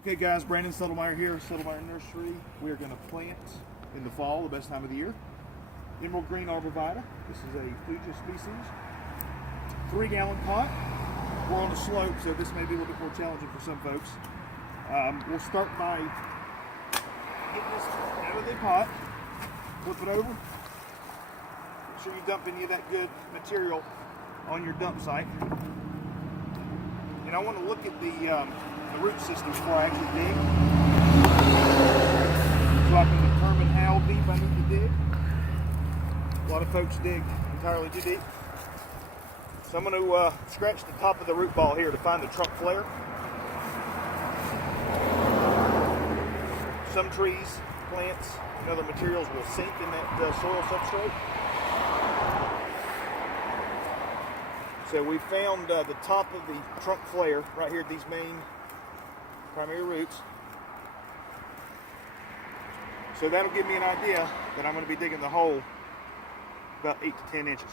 Okay guys, Brandon Settlemyre here, Settlemyre Nursery. We are going to plant in the fall, the best time of the year, Emerald Green Arborvitae. This is a thuja species. 3-gallon pot. We're on a slope, so this may be a little bit more challenging for some folks. We'll start by getting this out of the pot, flip it over. Make sure you dump any of that good material on your dump site. And I want to look at the root system before I actually dig, so I can determine how deep I need to dig. A lot of folks dig entirely too deep. So I'm going to scratch the top of the root ball here to find the trunk flare. Some trees, plants, and other materials will sink in that soil substrate. So we found the top of the trunk flare right here at these main primary roots. So that'll give me an idea that I'm going to be digging the hole about 8 to 10 inches.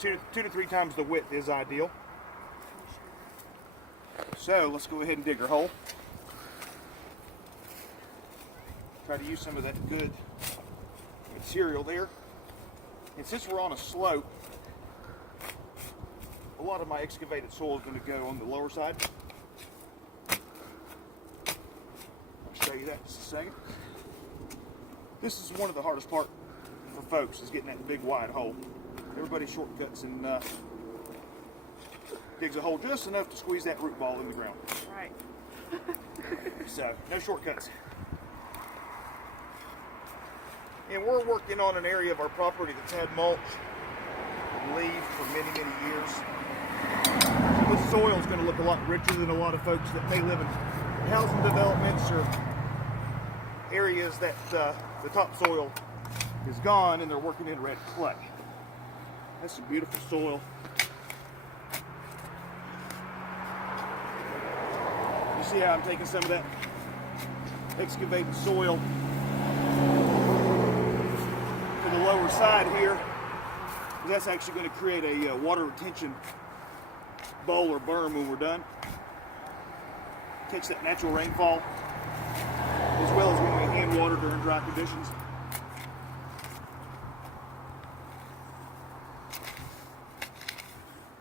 2 to 3 times the width is ideal. So let's go ahead and dig our hole. Try to use some of that good material there. And since we're on a slope, a lot of my excavated soil is going to go on the lower side. I'll show you that in just a second. This is one of the hardest part for folks, is getting that big wide hole. Everybody shortcuts and digs a hole just enough to squeeze that root ball in the ground. Right. So, no shortcuts. And we're working on an area of our property that's had mulch and leaves for many, many years. This soil is going to look a lot richer than a lot of folks that may live in housing developments or areas that the topsoil is gone and they're working in red clay. That's some beautiful soil. You see how I'm taking some of that excavated soil to the lower side here. That's actually going to create a water retention bowl or berm when we're done. Catch that natural rainfall, as well as when we hand water during dry conditions.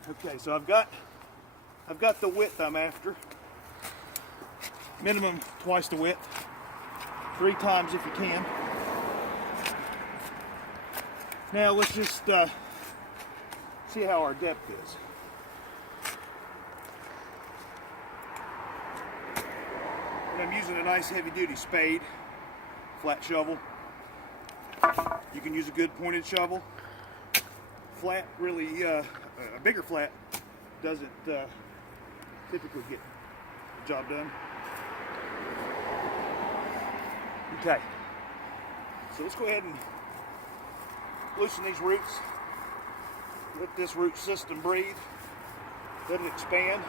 Okay, so I've got the width I'm after. Minimum twice the width, 3 times if you can. Now let's just see how our depth is. And I'm using a nice heavy-duty spade, flat shovel. You can use a good pointed shovel. Flat, really, a bigger flat doesn't typically get the job done. Okay, so let's go ahead and loosen these roots. Let this root system breathe. Let it expand.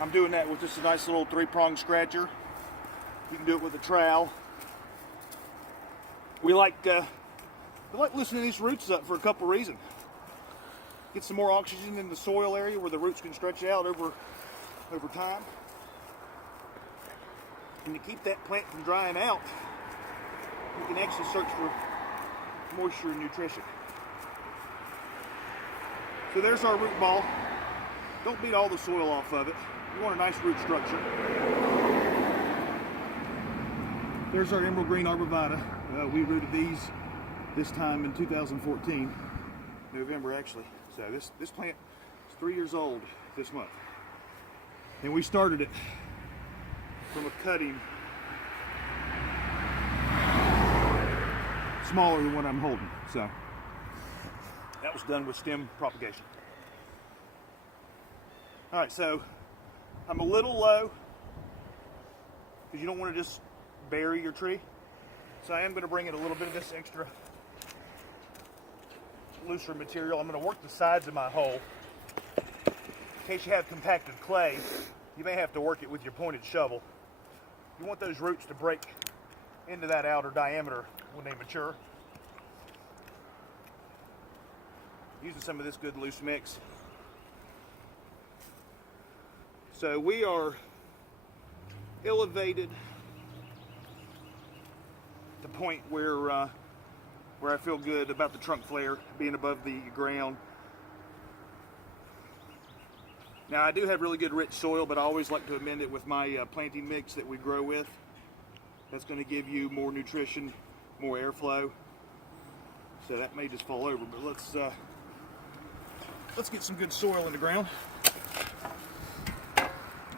I'm doing that with just a nice little 3-prong scratcher. You can do it with a trowel. We like loosening these roots up for a couple reasons. Get some more oxygen in the soil area where the roots can stretch out over time. And to keep that plant from drying out, you can actually search for moisture and nutrition. So there's our root ball. Don't beat all the soil off of it. You want a nice root structure. There's our Emerald Green Arborvitae. We rooted these this time in 2014, November actually. So this plant is 3 years old this month. And we started it from a cutting smaller than what I'm holding. So that was done with stem propagation. All right, so I'm a little low because you don't want to just bury your tree. So I am going to bring in a little bit of this extra looser material. I'm going to work the sides of my hole. In case you have compacted clay, you may have to work it with your pointed shovel. You want those roots to break into that outer diameter when they mature. Using some of this good loose mix. So we are elevated the point where I feel good about the trunk flare being above the ground. Now I do have really good rich soil, but I always like to amend it with my planting mix that we grow with. That's going to give you more nutrition, more airflow. So that may just fall over, but let's get some good soil in the ground.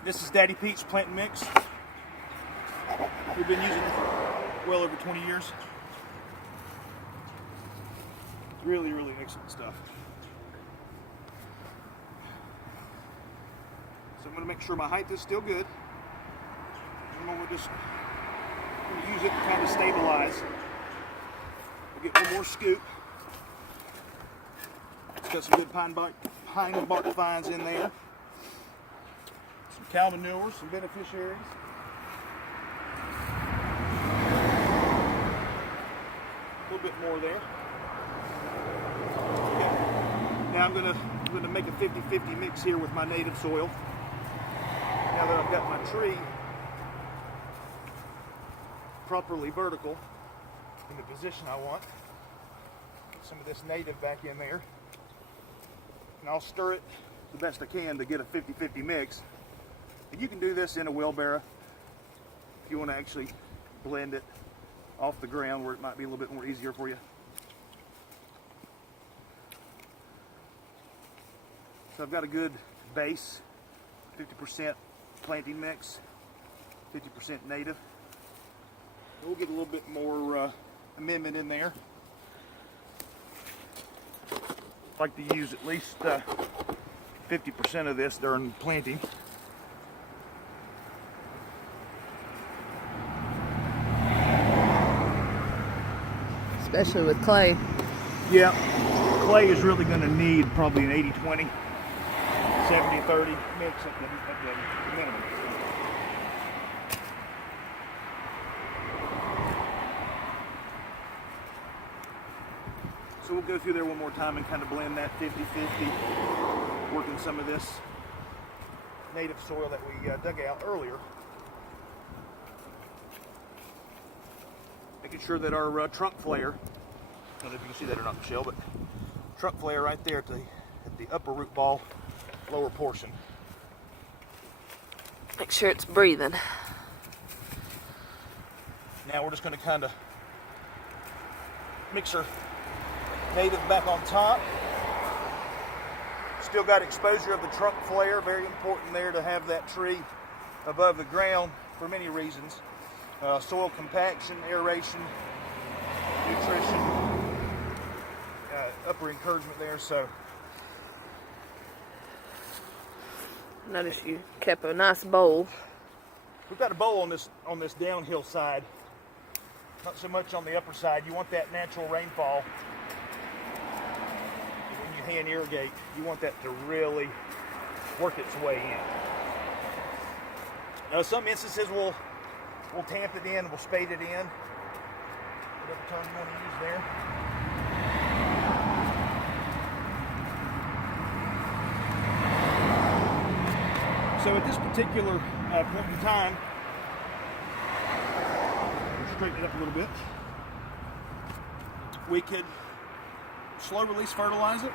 This is Daddy Pete's planting mix. We've been using it for well over 20 years. Really, really excellent stuff. So I'm going to make sure my height is still good. And then we'll just use it to kind of stabilize. We'll get one more scoop. It's got some good pine bark vines in there. Some cow manure, some beneficiaries. A little bit more there. Okay. Now I'm gonna make a 50-50 mix here with my native soil. Now that I've got my tree properly vertical in the position I want, get some of this native back in there, and I'll stir it the best I can to get a 50-50 mix. And you can do this in a wheelbarrow if you want to actually blend it off the ground where it might be a little bit more easier for you. So I've got a good base, 50% planting mix, 50% native. We'll get a little bit more amendment in there. I like to use at least 50% of this during planting. Especially with clay. Yeah, clay is really going to need probably an 80-20, 70-30 mix at the minimum. So we'll go through there one more time and kind of blend that 50-50, working some of this native soil that we dug out earlier. Making sure that our trunk flare, I don't know if you can see that or not, Michelle, but trunk flare right there at the upper root ball, lower portion. Make sure it's breathing. Now we're just going to kind of mix our native back on top. Still got exposure of the trunk flare, very important there to have that tree above the ground for many reasons. Soil compaction, aeration, nutrition, upper encouragement there. So notice you kept a nice bowl. we've got a bowl on this downhill side, not so much on the upper side. You want that natural rainfall. When you hand irrigate, you want that to really work its way in. Some instances we'll tamp it in, we'll spade it in, whatever term you want to use there. So at this particular point in time, we'll straighten it up a little bit. We could slow release fertilize it,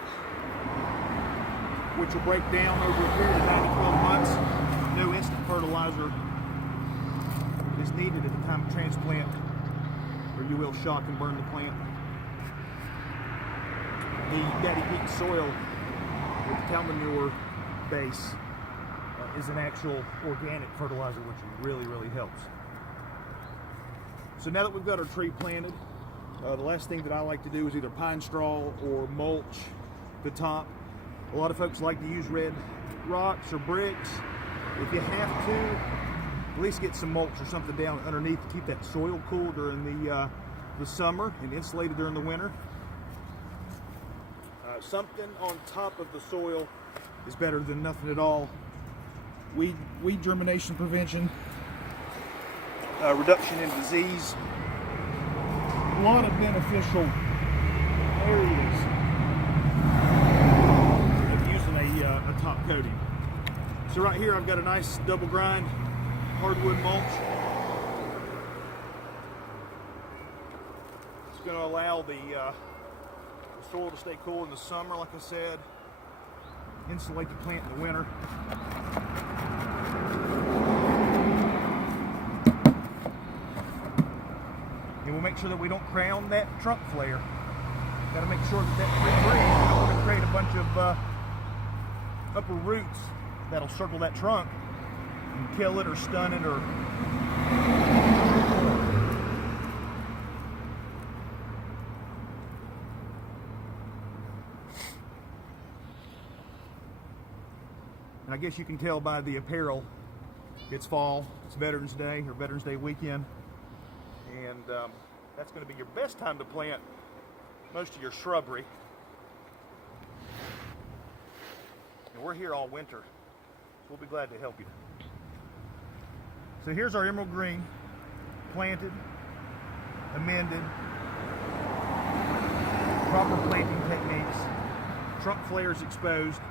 which will break down over a period of 9 to 12 months. No instant fertilizer is needed at the time of transplant, or you will shock and burn the plant. The Daddy Pete soil with the cow manure base is an actual organic fertilizer, which really, really helps. So now that we've got our tree planted, the last thing that I like to do is either pine straw or mulch the top. A lot of folks like to use red rocks or bricks. If you have to, at least get some mulch or something down underneath to keep that soil cool during the summer and insulated during the winter. Something on top of the soil is better than nothing at all. Weed germination prevention, reduction in disease, a lot of beneficial areas of using a top coating. So right here I've got a nice double grind hardwood mulch. It's going to allow the soil to stay cool in the summer, like I said. Insulate the plant in the winter. And we'll make sure that we don't crown that trunk flare. Got to make sure that that free breeze, we don't want to create a bunch of upper roots that'll circle that trunk and kill it or stun it or... And I guess you can tell by the apparel, it's fall, it's Veterans Day or Veterans Day weekend. And that's going to be your best time to plant most of your shrubbery. And we're here all winter, so we'll be glad to help you. So here's our emerald green, planted, amended, proper planting techniques, trunk flares exposed.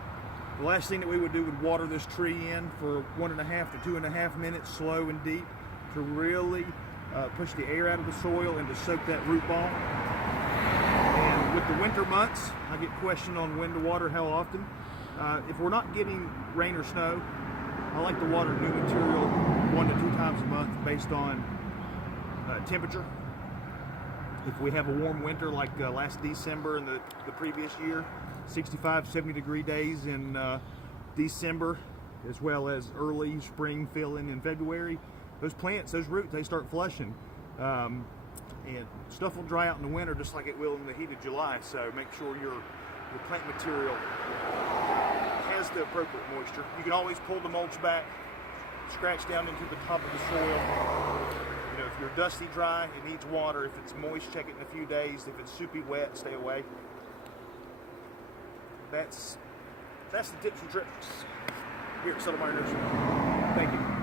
The last thing that we would do would water this tree in for 1.5 to 2.5 minutes, slow and deep, to really push the air out of the soil and to soak that root ball. And with the winter months, I get questioned on when to water, how often. If we're not getting rain or snow, I like to water new material 1 to 2 times a month based on temperature. If we have a warm winter like last December and the previous year, 65, 70 degree days in December, as well as early spring fill-in in February, those plants, those roots, they start flushing. And stuff will dry out in the winter just like it will in the heat of July. So make sure your plant material has the appropriate moisture. You can always pull the mulch back, scratch down into the top of the soil. You know, if you're dusty dry, it needs water. If it's moist, check it in a few days. If it's soupy wet, stay away. That's the tips and tricks here at Settlemyre Nursery. Thank you.